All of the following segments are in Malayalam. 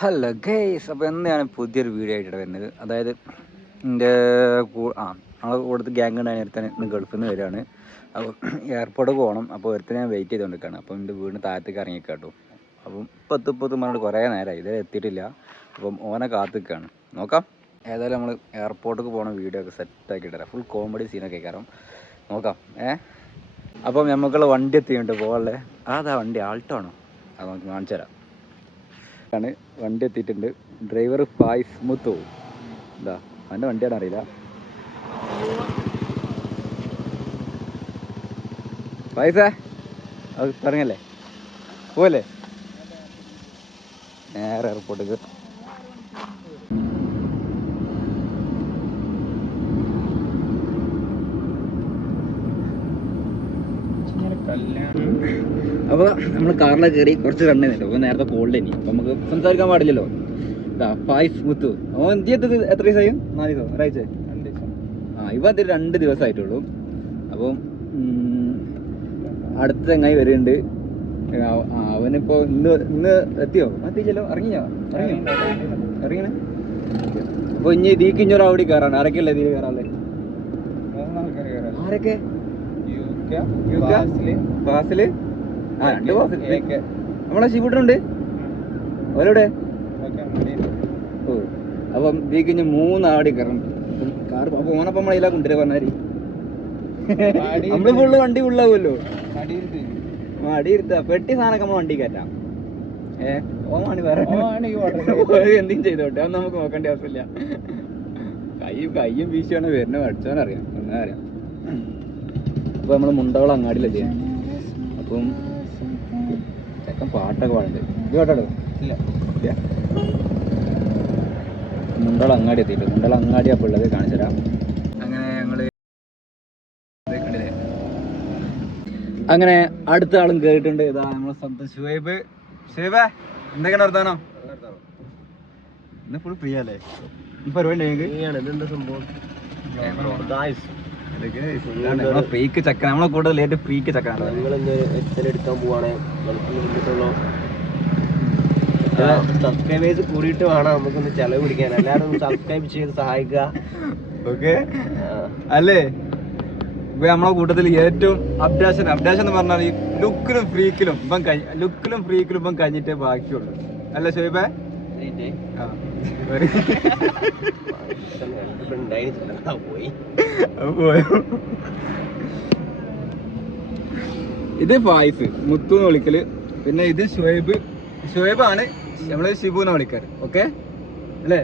ഹലോ ഗൈസ്, അപ്പോൾ എന്താണ് പുതിയൊരു വീഡിയോ ആയിട്ട് വരുന്നത്. അതായത് എൻ്റെ ഞങ്ങൾ കൂടുതൽ ഗ്യാങ് ഉണ്ടായ നേരത്തെ ഇന്ന് ഗൾഫിൽ നിന്ന് വരികയാണ്. അപ്പോൾ എയർപോർട്ടിൽ പോകണം. അപ്പോൾ ഒരുത്തനെ ഞാൻ വെയിറ്റ് ചെയ്തുകൊണ്ടിരിക്കുകയാണ്. അപ്പോൾ എൻ്റെ വീടിന് താഴത്തേക്ക് ഇറങ്ങിക്കാട്ടു. അപ്പം ഇപ്പം പറഞ്ഞിട്ട് കുറേ നേരമായി ഇതേ എത്തിയിട്ടില്ല. അപ്പം ഓനെ കാത്തിക്കുകയാണ്. നോക്കാം. ഏതായാലും നമ്മൾ എയർപോർട്ടിലേക്ക് പോകണ വീഡിയോ ഒക്കെ സെറ്റാക്കി ഇടാം. ഫുൾ കോമഡി സീനൊക്കെ കയറാം. നോക്കാം. അപ്പം നമുക്കുള്ള വണ്ടി എത്തിയുണ്ട് പോകാനുള്ളത്. അതാ വണ്ടി ആൾട്ടോ ആണോ? അത് നമുക്ക് കാണിച്ചു തരാം. ആണ് വണ്ടി എത്തിയിട്ടുണ്ട്. ഡ്രൈവർ ഫായിസ് മുത്തു. എന്താ അവൻ്റെ വണ്ടിയാണ് അറിയില്ല. ഫായിസേ, അത് പറഞ്ഞല്ലേ പോവല്ലേ? നേരെ എയർപോർട്ടിലേക്ക്. അപ്പോൾ നമ്മൾ കാറിലൊക്കെ കയറി കുറച്ച് കണ്ടുന്നില്ല. അപ്പോൾ നേരത്തെ കോൾഡ് ഇനി അപ്പോൾ നമുക്ക് സംസാരിക്കാൻ പാടില്ലല്ലോ. ഇതാ ഫായിസ് മുത്തു. ഓൻ എന്ത് എത്ര ദിവസമായും? 4 ദിവസം, ഒരാഴ്ച. ഇവ അത് 2 ദിവസമായിട്ടുള്ളൂ. അപ്പം അടുത്ത ചങ്ങായി വരുന്നുണ്ട്. അവനിപ്പോൾ ഇന്ന് എത്തിയോ? എത്തിച്ചല്ലോ. ഇറങ്ങിയോ? ഇറങ്ങണേ. അപ്പോൾ ഇനി ഇതിക്ക് ഇഞ്ഞൊരു അവിടെ കയറാണ്. ആരൊക്കെയല്ലേ ഇതിൽ കയറാല്ലേ? ആരൊക്കെ? ഫാസില്. 2 ഫാസിൽ. നമ്മളെ ഷിബൂട്ടനുണ്ട്. അവരോടെ ഓ. അപ്പം ഇതിക്ക് ഇനി 3 ആടി കയറണം. കാർ. അപ്പോൾ ഓനപ്പം നമ്മളെ ഇതിലാ കൊണ്ടുവരാ പറഞ്ഞാല് നമ്മള് ഫുള്ള് വണ്ടി ഫുള്ളാവുമല്ലോ. അടി ഇരുത്താ പെട്ടി സാധനമൊക്കെ നമ്മൾ വണ്ടി കയറ്റാം. ഓണി വേറെ എന്തെങ്കിലും ചെയ്തോട്ടെ. അത് നമുക്ക് നോക്കേണ്ട ആവശ്യമില്ല. കയ്യും വീശിയാണ് വരുന്നത്. അടിച്ചവനറിയാം, അറിയാം. അപ്പോൾ നമ്മൾ മുണ്ടവള അങ്ങാടിയിലല്ലേ. അപ്പം ചെക്കൻ പാട്ടൊക്കെ പാടുന്നുണ്ട്. ഇത് കേട്ടോ? ഇല്ല. മുണ്ടവള അങ്ങാടി എത്തിയിട്ട് മുണ്ടവള അങ്ങാടി അപ്പോൾ ഉള്ളത് കാണിച്ചു തരാം. അങ്ങനെ അടുത്ത ആളും കേട്ടിട്ടുണ്ട്. ഇതാ നമ്മളെ സ്വന്തം ഷുഹൈബ്. ഷുഹൈബേ, എന്തൊക്കെയാണ് വർത്താനം? ഇന്ന് ഫുൾ ഫ്രീ അല്ലേ? ഫ്രീക്ക് ചക്കൻ. നമ്മളെ കൂടുതൽ ലേറ്റ് ഫ്രീക്ക് ചക്കാണ്. എടുക്കാൻ പോവാണ്. സബ്സ്ക്രൈബേഴ്സ് കൂടിയിട്ട് വേണം നമുക്കൊന്ന് ചെലവ് പിടിക്കാൻ. എല്ലാവരും സബ്സ്ക്രൈബ് ചെയ്ത് സഹായിക്കുക. ഓക്കെ അല്ലേ? ഇപ്പൊ നമ്മളെ കൂട്ടത്തിൽ ഏറ്റവും അപ്ഡേഷൻ എന്ന് പറഞ്ഞാൽ ഈ ലുക്കിലും ഫ്രീക്കിലും ഇപ്പം കഴിഞ്ഞിട്ടേ ബാക്കിയുള്ളൂ. അല്ലേ ഷുഹൈബേ? ഇത് ഫായിസ് മുത്തു എന്ന് വിളിക്കല്. പിന്നെ ഇത് ഷുഹൈബാണ് നമ്മള് ഷിബുന്ന് വിളിക്കാറ്. ഓക്കെ അല്ലേ?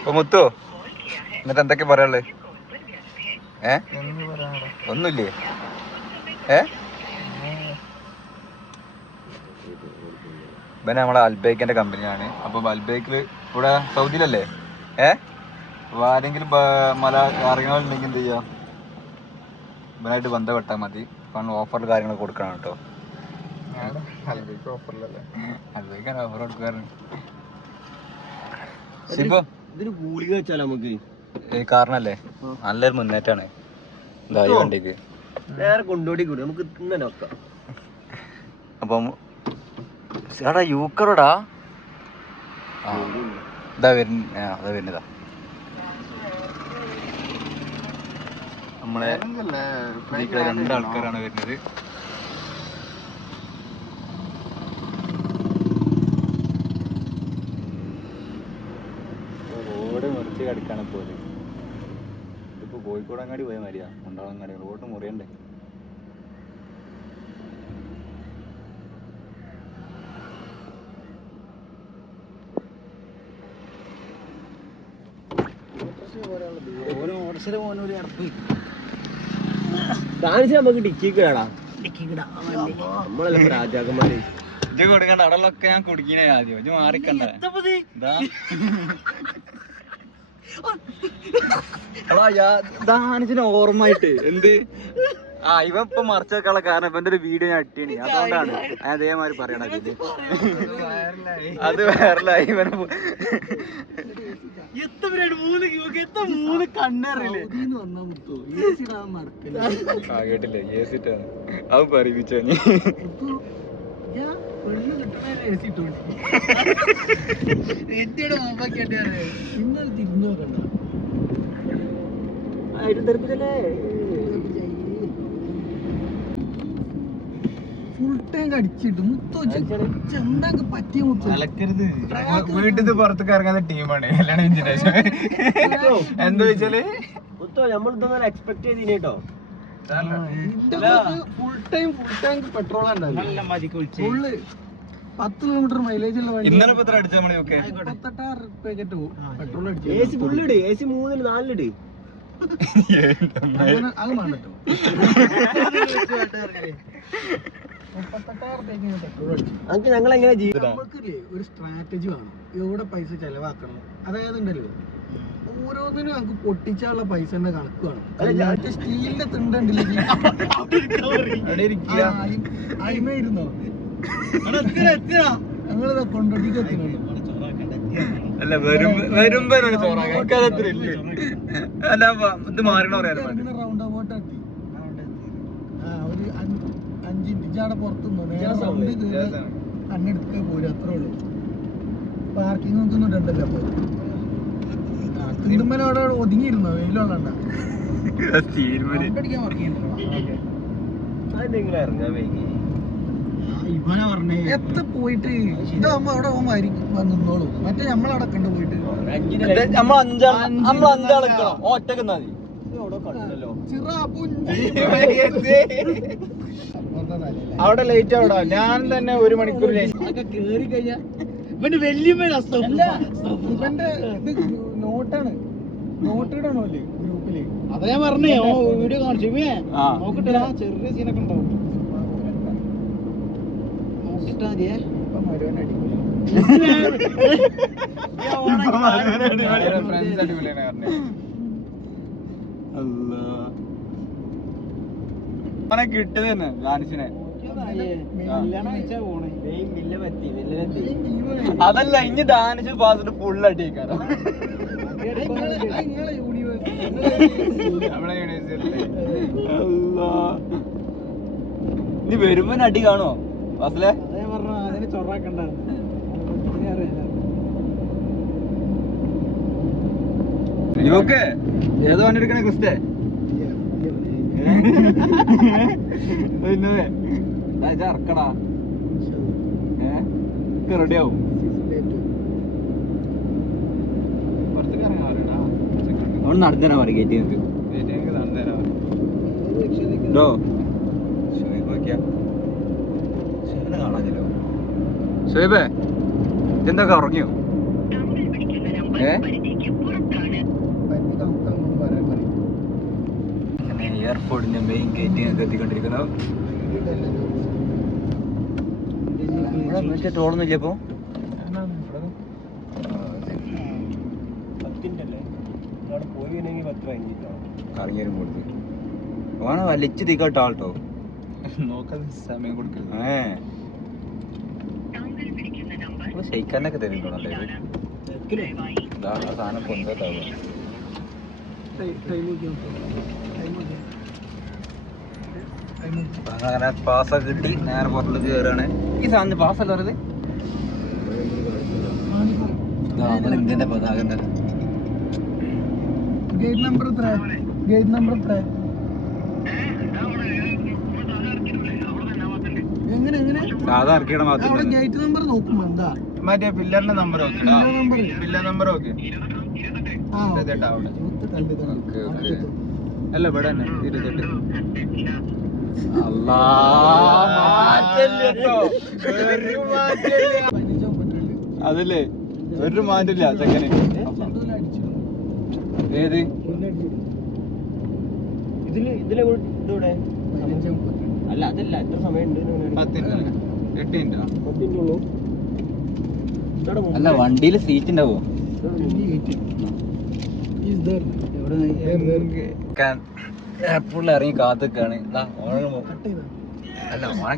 അപ്പൊ മുത്തു, എന്നിട്ട് എന്തൊക്കെ പറയാനുള്ളത്? ഒന്നുമില്ലേ? ഇവനെ നമ്മളെ അൽബൈക്കിന്റെ കമ്പനിയാണ്. അപ്പൊ അൽബൈക്കിൽ ഇവിടെ സൗദിയിലല്ലേ? അപ്പൊ ആരെങ്കിലും അറിയണമെന്നുണ്ടെങ്കിൽ എന്ത് ചെയ്യാം, ഇവനായിട്ട് ബന്ധപ്പെട്ടാൽ മതി. കാരണം ഓഫർ കാര്യങ്ങൾ കൊടുക്കണം കേട്ടോ. അൽബൈക്കാണ് ഓഫർ കൊടുക്കാറ്. ഇതിന് ഗുളിക വെച്ചാലോ നമുക്ക്? ഈ കാരണല്ലേ നല്ലൊരു മുന്നേറ്റാണ്. ഇതാ ഈ വണ്ടിക്ക് നേരെ കൊണ്ടോടി കൂടി നമുക്ക് ഇന്നെ നോക്കാം. അപ്പം ചേട്ടാ യൂക്കറോടാ. ഇതാ വരുന്നതാ നമ്മളെ 2 ആൾക്കാരാണ് വരുന്നത്. റോഡ് മുറിച്ച് കിടക്കാണ് പോലെ. ഇതിപ്പോ കോഴിക്കോട് അങ്ങാടി പോയാൽ മതിയാ. മുണ്ടവളം അങ്ങാടി റോഡ് മുറിയണ്ടേ? നമുക്ക് ഡിക്കിടാ. നമ്മളെല്ലാം രാജാക്കന്മാര്. ഇജ്ജ് കൊടുക്കണ്ട. അടലൊക്കെ ഞാൻ കുടിക്കണേ ആദ്യം. ഇജ്ജ് മാറിക്കണ്ട. ദാനിച്ചിന് ഓർമ്മയായിട്ട് എന്ത് ഇവൻ ഇപ്പൊ മറച്ചു വെക്കാനുള്ള കാരണം ഇവന്റെ ഒരു വീഡിയോ ഞാൻ ഇട്ടീനി. അതുകൊണ്ടാണ് അതേമാതിരി പറയണത്. അത് വേറെല്ലായി. ഇവന് കേട്ടില്ലേ? അത് പറയിപ്പിച്ചു. പെണ്ണ് കിട്ടണ AC ഇട്ടോണ്ടി. എന്തിനാ ഓഫാക്കിയാണ്ട് ഇന്നലെ തിരിഞ്ഞു നോക്കണ്ട. ഫുൾ ടാങ്ക് അടിച്ചിട്ട് മുത്തോ എന്താ പറ്റിയ മുത്തോ അലക്കരുത്. വീട്ടിൽ പുറത്തേക്ക് ഇറങ്ങുന്ന ടീമാണ് കല്യാണം കഴിഞ്ഞ ശേഷം. എന്താ വെച്ചാല് നമ്മളിതൊന്നും എക്സ്പെക്ട് ചെയ്തിന് കേട്ടോ. Full tank petrol full 10 kilometre mileage ഉള്ള വണ്ടി. ഇന്നലെ ഇപ്പൊ എത്ര അടിച്ച നമ്മളെ ഒക്കെ 36 പാക്കറ്റ് പെട്രോൾ അടിച്ചു. AC ഫുള്ളിട്, AC 3 4 ഇട്. അത് വേണ്ടോ 36 പെട്രോൾ അടിച്ചു. നമുക്ക് ഞങ്ങൾ എങ്ങനെ ജീവിതം നമുക്കില്ലേ ഒരു സ്ട്രാറ്റജി വേണം എവിടെ പൈസ ചെലവാക്കണം. അതായത് ഉണ്ടല്ലോ ഓരോന്നിനും നമുക്ക് പൊട്ടിച്ചാലുള്ള പൈസന്റെ കണക്ക് വേണം. സ്റ്റീലിന്റെ തിണ്ടല്ലേ അയിമയിരുന്നോ ഞങ്ങളിതാ കൊണ്ടോട്ടിക്ക് എത്തുന്നുള്ളൂ. അല്ല വരുമ്പോ അല്ല ഇത് മാറണ പറയാറ് റൗണ്ട് അബൌട്ട് എത്തി. ഒരു 5 മിനിറ്റ് അവിടെ പുറത്തുനിന്നോ നേരെ സൗണ്ട് കയറി കണ്ണെടുക്കുക പോരും. അത്രേ ഉള്ളൂ. പാർക്കിംഗ് ഒന്നും ഉണ്ടല്ലോ. അപ്പൊ തിണ്ടുമ്പല അവിടെ ഒതുങ്ങിയിരുന്നോ വെയിലുള്ളണ്ട അടിക്കാൻ അതെന്തെങ്കിലും ഇറങ്ങാൻ വൈകി ഇവനെ പറഞ്ഞേ എത്ര പോയിട്ട് ഇതാകുമ്പോ അവിടെ നിന്നോളൂ. മറ്റേ നമ്മളവിടെ കണ്ടു പോയിട്ട് ഒറ്റക്ക് അവിടെ ലേറ്റ് ആവടാ. ഞാൻ തന്നെ 1 മണിക്കൂർ കേറി കഴിഞ്ഞാ ഇവന്റെ വലിയ ഇവന്റെ നോട്ടാണ്. നോട്ടിടണോ ഗ്രൂപ്പില്? അതാ ഞാൻ പറഞ്ഞേ വീഡിയോ കാണിച്ചു നോക്കിട്ടാ ചെറിയ സീനൊക്കെ ഉണ്ടാവും. നോക്കിട്ടാ മതിയേ. ഇപ്പൊ മരുവൻ അടിപൊളി ഫ്രണ്ട്സ് അടിപൊളിയാണ് പറഞ്ഞെ കിട്ടത് തന്നെ ലാൻസിനെ. അതല്ല ഇനി ഡാൻസ് പാസിട്ട് ഫുൾ അടിക്കാറ് നമ്മളെ യൂണിവേഴ്സിറ്റി. നീ വരുമ്പോ അടി കാണുമോ ബസ്സിലെ? അതിന് ചൊറാക്കണ്ട. ഇവക്ക് ഏത് വണ്ടി എടുക്കണേ ക്രിസ്റ്റേ? ഇറക്കടാ റെഡി ആവും. അവിടെ നടന്നേരാ പറയും ഗേറ്റ് കാണാനല്ലോ. ഷുഹൈബേ ഇതെന്തൊക്കെ ഉറങ്ങിയോ? എയർപോർട്ടിന്റെ മെയിൻ ഗേറ്റിംഗ് എത്തിക്കൊണ്ടിരിക്കുന്നു. ടോളൊന്നുമില്ല ഇപ്പൊ കറങ്ങി വരുമ്പോൾ ഓനെ വലിച്ചു തീക്കോട്ടാട്ടോ നോക്കാൻ സമയം കൊടുക്കില്ല. ഷെയ്ക്കാനൊക്കെ തരുന്നുണ്ടോ? സാധനം കൊണ്ടുപോകാവോ? അങ്ങനെ പാസ്സൊക്കെ കിട്ടി നേരെ പുറത്തേക്ക് കയറുകയാണ്. ഈ സാധനം പാസ്സല്ല പറയുന്നത് ഇന്ത്യന്റെ പതാക ഗേറ്റ് നമ്പർ എത്ര? ഗേറ്റ് നമ്പർ എത്ര? എങ്ങനെ എങ്ങനെ സാധാ ഇറക്കിയുടെ അവിടെ ഗേറ്റ് നമ്പർ നോക്കുമ്പോ എന്താ മറ്റേ പില്ലറിന്റെ നമ്പർ നോക്കി. പില്ലർ നമ്പർ നോക്കി. അല്ല ഇവിടെ തന്നെ 28. അതല്ലേ ഒരു മാറ്റില്ല ചെക്കന്. ഏത് ഇതിലൂടെ അല്ല അതല്ല എത്ര സമയം ഉണ്ട്? 10 മിനിറ്റ്. അല്ല വണ്ടിയിൽ സീറ്റ് ഉണ്ടാവോ? എയർപോർട്ടിൽ ഇറങ്ങി കാത്തിക്കാണ്. അല്ല ഓനെ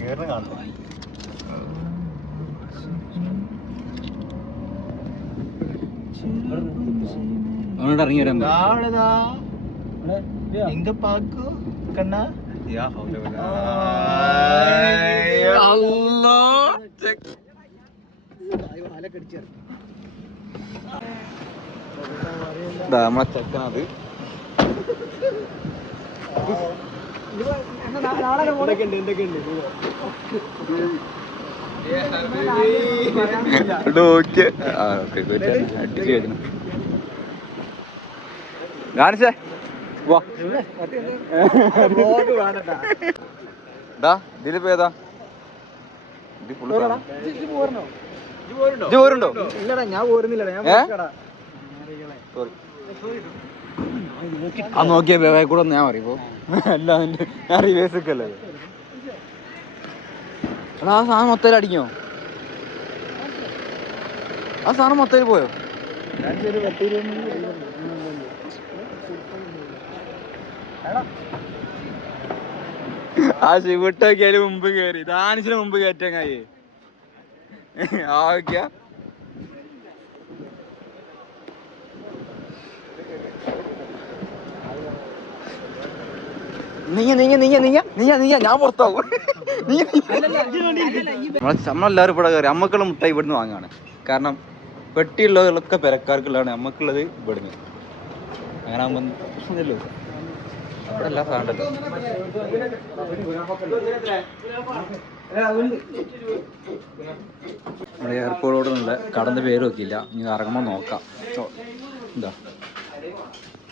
കേറിന കാണുന്നു. അവനോട് ഇറങ്ങി വരാൻ எங்க பாக்கு கண்ணா നമ്മളെ ചെക്കനത് കാണിച്ചേ ഇതിലിപ്പോ ഏതാ പോരുണ്ടോ? ഇല്ലടാ ഞാൻ പോരുന്നില്ലടാ ഞാൻ ആ നോക്കിയ വേഗം കൂടെ ഞാൻ അറിയുമ്പോ അല്ല ഞാൻ റിവേഴ്സ് ഒക്കെ അല്ലേ എടാ ആ സാധനം മൊത്തം അടിക്കോ? ആ സാധനം മൊത്തം പോയോ? ആ ശിവിട്ടൊക്കെയാല് മുമ്പ് കയറി ദാനിച്ചിന് മുമ്പ് കയറ്റാൻ കഴിയേ ആക്കിയ ഞാൻ പുറത്താവും. നമ്മളെല്ലാവരും ഇവിടെ കയറി അമ്മക്കുള്ള മുട്ടായി ഇവിടുന്ന് വാങ്ങാണ്. കാരണം പെട്ടിയുള്ളതൊക്കെ പെരക്കാർക്കുള്ളതാണ്, അമ്മക്കുള്ളത് ഇവിടുന്ന്. അങ്ങനെ ആകുമ്പോൾ പ്രശ്നമില്ലല്ലോ. അവിടെ എല്ലാ സാധനം നമ്മുടെ എയർപോർട്ട് റോഡിനുള്ള കടന്റെ പേര് നോക്കിയില്ല, ഇനി ഇറങ്ങുമ്പോൾ നോക്കാം. എന്താ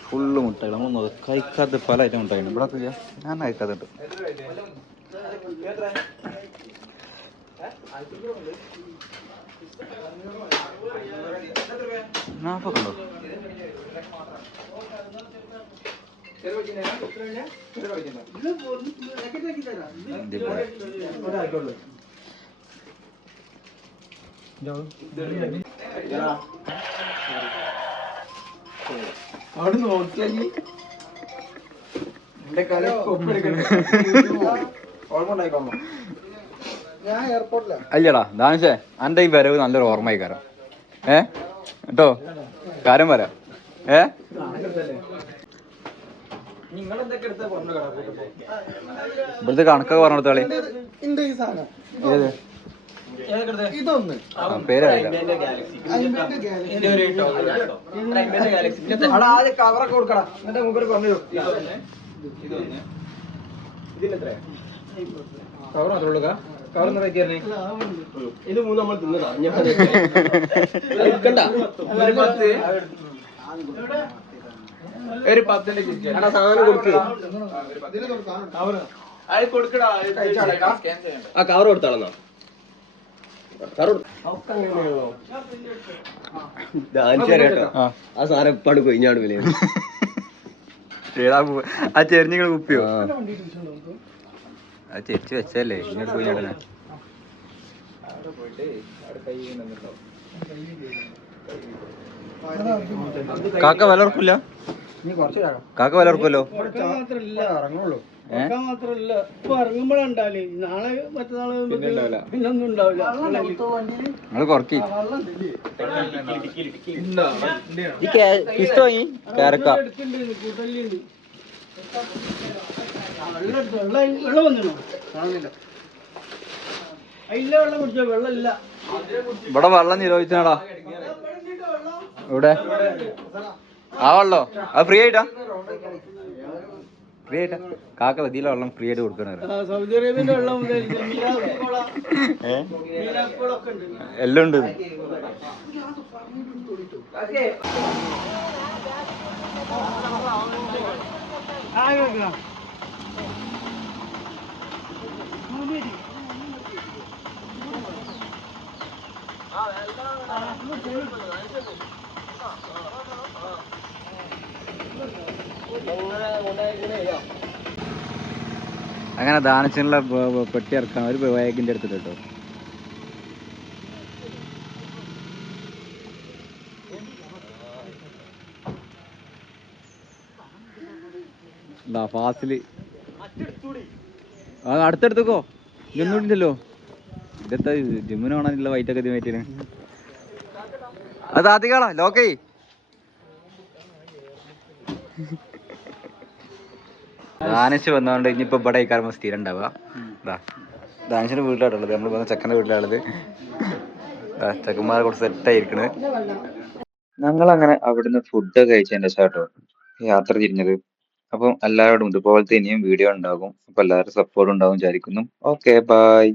ഫുള്ള് മുട്ടകൾ നമ്മൾ കഴിക്കാത്ത പല ഐറ്റം മുട്ടായിട്ടുണ്ട് ഇവിടെ. ഞാൻ കഴിക്കാത്തുണ്ട്. നാപ്പുണ്ടോ? അവിടെ നോക്കിയാൽ ഞാൻ എയർപോർട്ടിലാണ്. അല്ലടാ ദാനിഷേ, എൻ്റെ ഈ വരവ് നല്ലൊരു ഓർമ്മയായി കാരം കേട്ടോ. കാര്യം വരാം ഇവിടുത്തെ കണക്കൊക്കെ പറഞ്ഞു കൊടുത്താളി. ഏത് ഇതൊന്ന് പേരറിയില്ല. കവറൊക്കെ കൊടുക്കടാ എന്നിട്ട് മുമ്പിൽ പറഞ്ഞു കവർ മാത്രമേ കവർ ഇത് മൂന്ന് നമ്മൾ തിന്നതാ. ഒരു 10 സാധനം കൊടുക്കുക. ആ കവർ കൊടുത്താളെന്നാ കേട്ടോ. ആ സാധനം എപ്പാട് കൊയിഞ്ഞാട് വില. ആ ചെരിഞ്ഞിങ്ങൾ കുപ്പിയോ? അത് ചെരിച്ച് വെച്ചല്ലേ ഇങ്ങോട്ട് പോയി ചേട്ടനെ. കാക്ക വില ഉറപ്പില്ല? കാക്ക വില ഉറപ്പല്ലോ. നിങ്ങള് കുറക്കി പിസ്ത വാങ്ങി കാരക്ക. ഇവിടെ വെള്ളം നിരോധിച്ചാടാ. ഇവിടെ ആ വെള്ളോ അത് ഫ്രീ ആയിട്ടാ? ഫ്രീ ആയിട്ടാ? കാക്ക വലിയ വെള്ളം ഫ്രീ ആയിട്ട് കൊടുക്കണ സൗദി അറേബ്യന്റെ വെള്ളം എല്ലാം ഉണ്ട്. അങ്ങനെ ദാനത്തിനുള്ള പെട്ടി ഇറക്കാൻ ഒരു ബാഗിന്റെ അടുത്തിട്ട് കേട്ടോ. ഫാസില് അടുത്തെടുത്തോ ഇതൊന്നുമില്ലല്ലോ. ഇതെത്താ ജിമ്മിന് കാണാനുള്ള വൈറ്റൊക്കെ ഇത് മാറ്റിന്. അത് ആദ്യകാളാ ലോക്കേ ദാനിഷ് വന്നോണ്ട് ഇനിയിപ്പോ ഇവിടെ ഇക്കാരണം സ്ഥിരം ഉണ്ടാവുക. ദാനിഷിന്റെ വീട്ടിലാണുള്ളത്, നമ്മൾ വന്ന ചെക്കൻ്റെ വീട്ടിലാണുള്ളത്. ചെക്കന്മാരെ കുറച്ച് സെറ്റായിരിക്കണ്. ഞങ്ങളങ്ങനെ അവിടുന്ന് ഫുഡ് കഴിച്ചതിന്റെ ശേഷം യാത്ര തിരിഞ്ഞത്. അപ്പം എല്ലാവരോടും ഇതുപോലത്തെ ഇനിയും വീഡിയോ ഉണ്ടാകും. അപ്പൊ എല്ലാവരും സപ്പോർട്ട് ഉണ്ടാവും വിചാരിക്കുന്നു. Okay bye.